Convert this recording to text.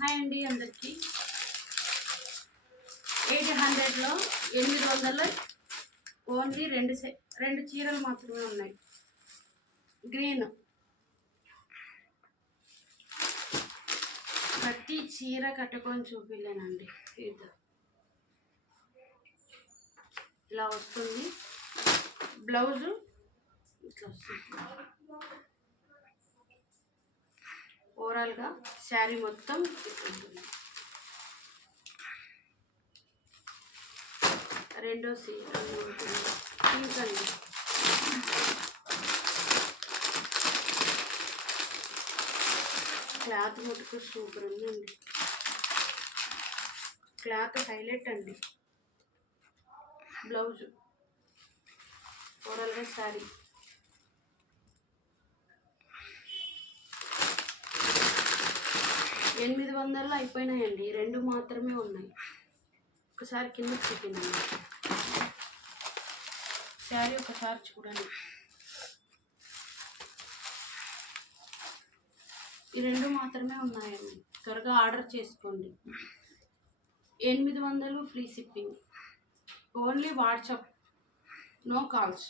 Hi అండి అందరికీ. Eight హండ్రెడ్లో ఎనిమిది వందల ఓన్లీ రెండు సె రెండు చీరలు మాత్రమే ఉన్నాయి. గ్రీన్. ప్రతి చీర కట్టుకొని చూపిలేనండి. ఇది. ఇలా వస్తుంది. బ్లౌజు ఇట్లా వస్తుంది. ఓవరాల్గా శారీ మొత్తం ఉంటుంది రెండో సీ పింక్ అండి. క్లాత్ మటుకు సూపర్ ఉందండి. క్లాత్ హైలైట్ అండి. బ్లౌజ్. ఓవరాల్గా శారీ. ఎనిమిది వందలు అయిపోయినాయండి. రెండు మాత్రమే ఉన్నాయి. ఒకసారి కింద చూపిందండి శారీ ఒకసారి చూడండి. ఈ రెండు మాత్రమే ఉన్నాయండి. త్వరగా ఆర్డర్ చేసుకోండి. ఎనిమిది వందలు free shipping. Only WhatsApp. No calls.